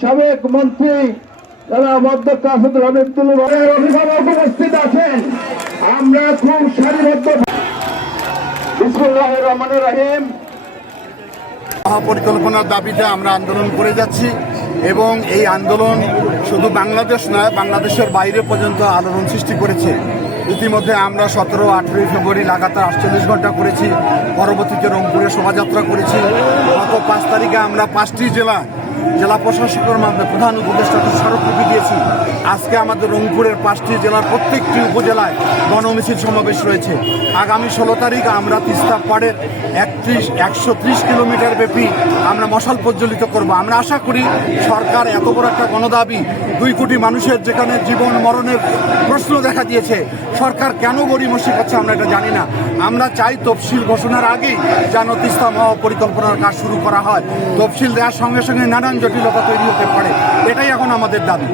সাবেক মন্ত্রী যারা অধ্যক্ষ আসাদুল হাবিবুল অভিভাবক উপস্থিত আছেন। আমরা খুব সারিবদ্ধ। বিসমুল্লাহ রহমান রাহিম। মহাপরিকল্পনার দাবিতে আমরা আন্দোলন করে যাচ্ছি। এবং এই আন্দোলন শুধু বাংলাদেশ নয়, বাংলাদেশের বাইরে পর্যন্ত আলোড়ন সৃষ্টি করেছে। ইতিমধ্যে আমরা সতেরো, আঠেরোই ফেব্রুয়ারি লাগাতার আটচল্লিশ ঘণ্টা করেছি, পরবর্তীতে রংপুরে শোভাযাত্রা করেছি। গত পাঁচ তারিখে আমরা পাঁচটি জেলা জেলা প্রশাসকের মাধ্যমে প্রধান উপদেষ্টাকে স্মারকলিপি দিয়েছি। আজকে আমাদের রংপুরের পাঁচটি জেলার প্রত্যেকটি উপজেলায় গণমিছিল সমাবেশ রয়েছে। আগামী ষোলো তারিখ আমরা তিস্তা পাড়ের একত্রিশ, একশো ত্রিশ কিলোমিটার ব্যাপী আমরা মশাল প্রজ্বলিত করব। আমরা আশা করি সরকার এত বড় একটা গণদাবি, দুই কোটি মানুষের যেখানে জীবন মরণের প্রশ্ন দেখা দিয়েছে, সরকার কেন গরিমসি শিখাচ্ছে আমরা এটা জানি না। আমরা চাই তফসিল ঘোষণার আগেই যেন তিস্তা মহাপরিকল্পনার কাজ শুরু করা হয়। তফসিল দেওয়ার সঙ্গে সঙ্গে নানান জটিলতা তৈরি হতে পারে এটাই এখন আমাদের দাবি।